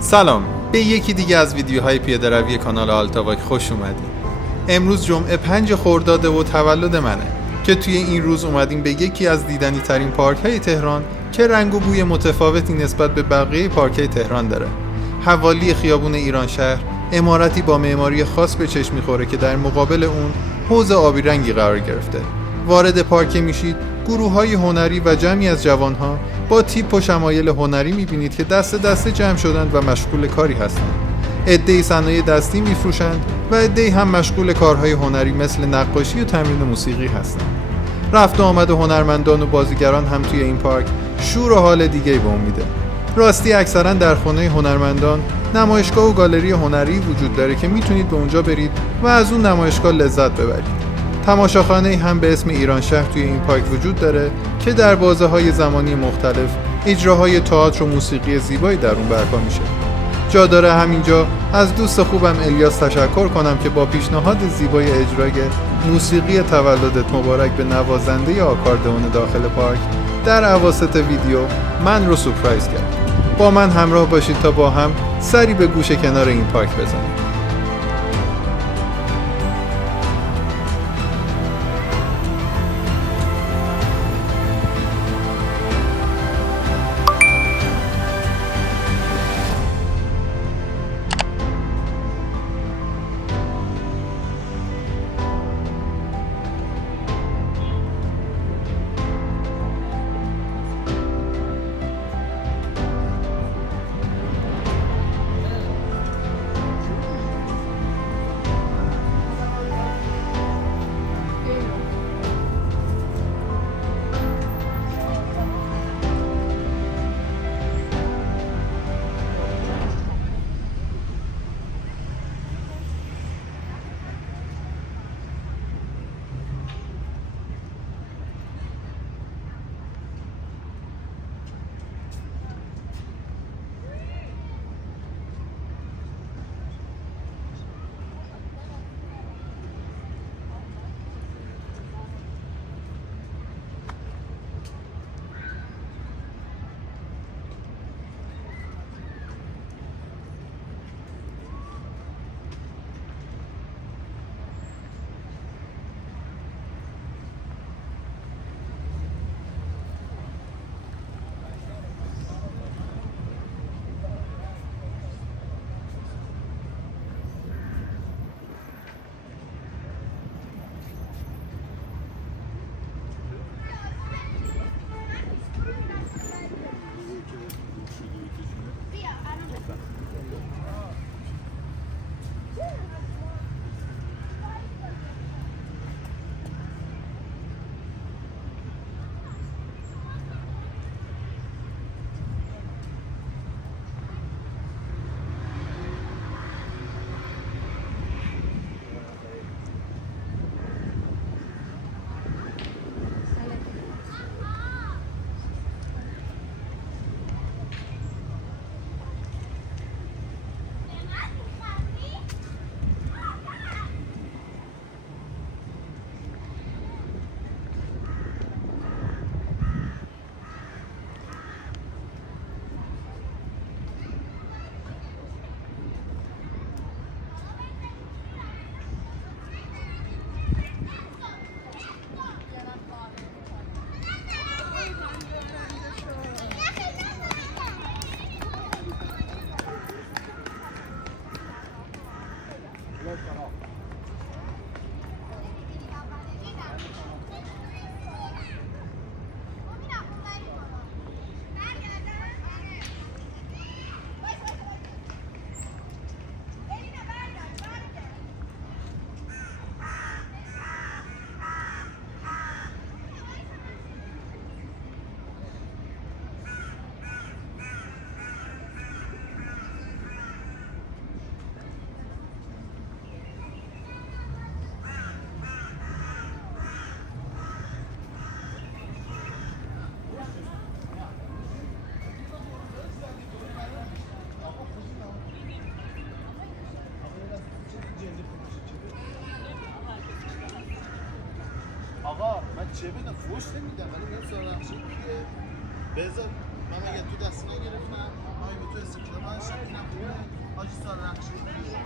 سلام، به یکی دیگه از ویدیوهای پیاده روی کانال آلتاواک خوش اومدید. امروز جمعه 5 خرداد و تولد منه که توی این روز اومدیم به یکی از دیدنی ترین پارک های تهران که رنگ و بوی متفاوتی نسبت به بقیه پارک های تهران داره. حوالی خیابون ایرانشهر عمارتی با معماری خاص به چشم میخوره که در مقابل اون حوض آبی رنگی قرار گرفته. وارد پارک میشید، گروه‌های هنری و جمعی از جوان‌ها با تیپ و شمایل هنری می‌بینید که دست دسته جمع شدند و مشغول کاری هستند. عده‌ای صنایع دستی می‌فروشند و عده‌ای هم مشغول کارهای هنری مثل نقاشی و تمرین موسیقی هستند. رفت و آمد هنرمندان و بازیگران هم توی این پارک شور و حال دیگه‌ای به اون میده. راستی اکثرا در خونه هنرمندان نمایشگاه و گالری هنری وجود داره که میتونید به اونجا برید و از اون نمایشگاه لذت ببرید. تماشاخانه‌ای هم به اسم ایرانشهر توی این پارک وجود داره که در بازه‌های زمانی مختلف اجراهای تئاتر و موسیقی زیبایی در اون برپا میشه. جا داره همینجا از دوست خوبم الیاس تشکر کنم که با پیشنهاد زیبای اجرای موسیقی تولدت مبارک به نوازنده آکاردئون داخل پارک در اواسط ویدیو من رو سورپرایز کرد. با من همراه باشید تا با هم سری به گوشه کنار این پارک بزنیم. چه بدم فوش نمیدم ولی میگم سوال نقشه دیگه بذار من مگه تو دستی نگرفتم آیا به تو استیکر من شکلم خوبه آجی سوال نقشه دیگه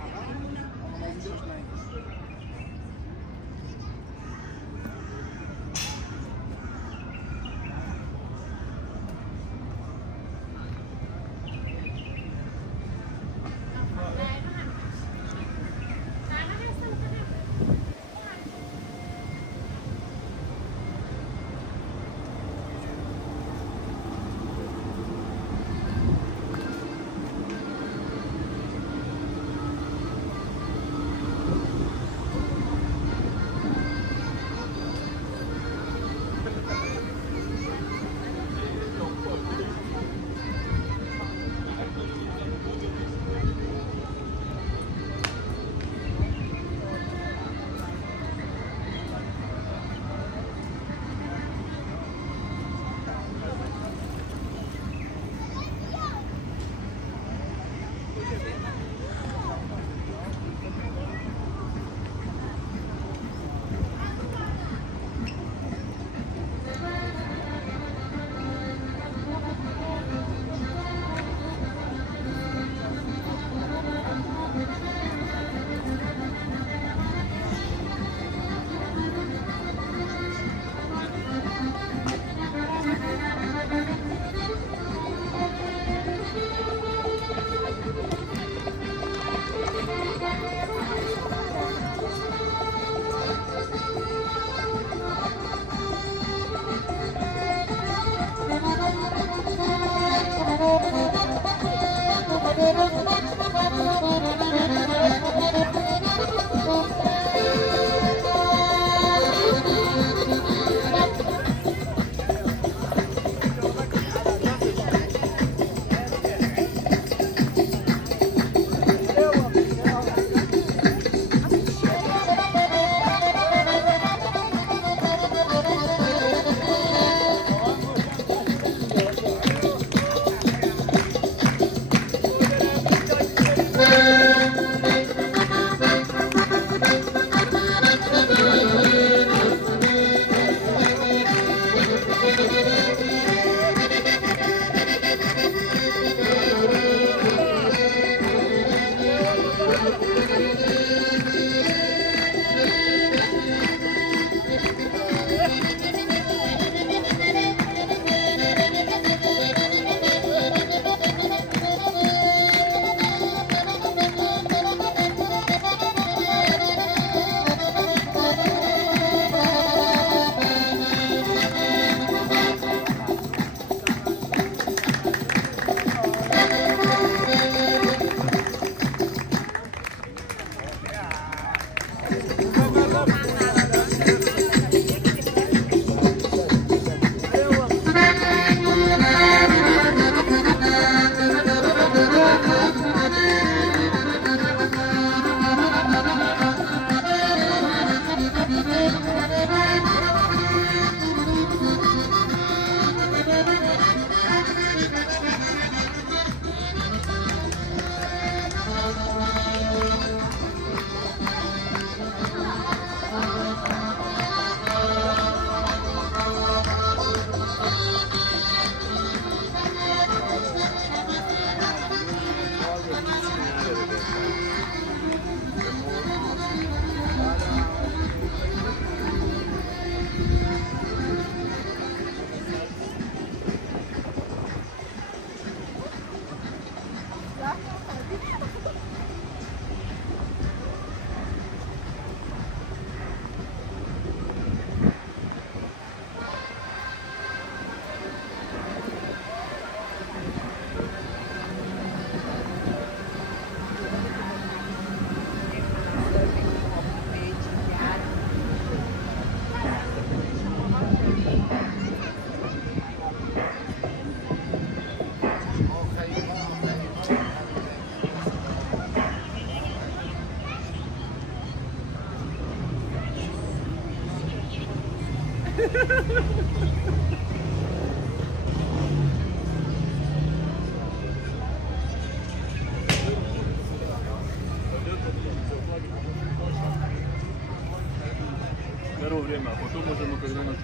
برو بریم możemy oglądać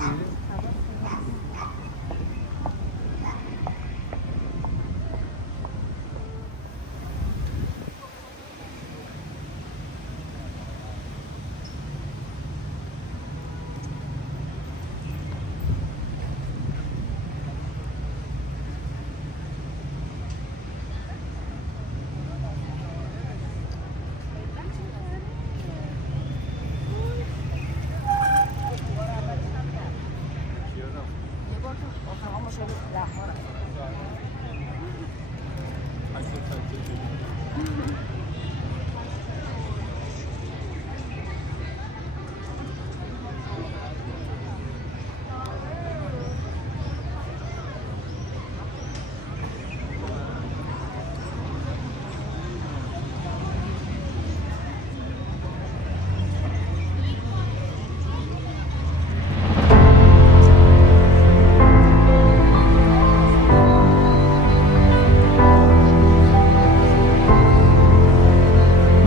filmy.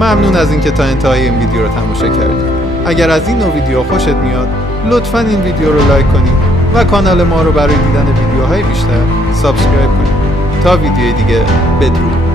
ممنون از اینکه تا انتهای این ویدیو رو تماشا کردید. اگر از این نوع ویدیو خوشت میاد لطفاً این ویدیو رو لایک کنید و کانال ما رو برای دیدن ویدیوهای بیشتر سابسکرایب کنید. تا ویدیوی دیگه، بدرود.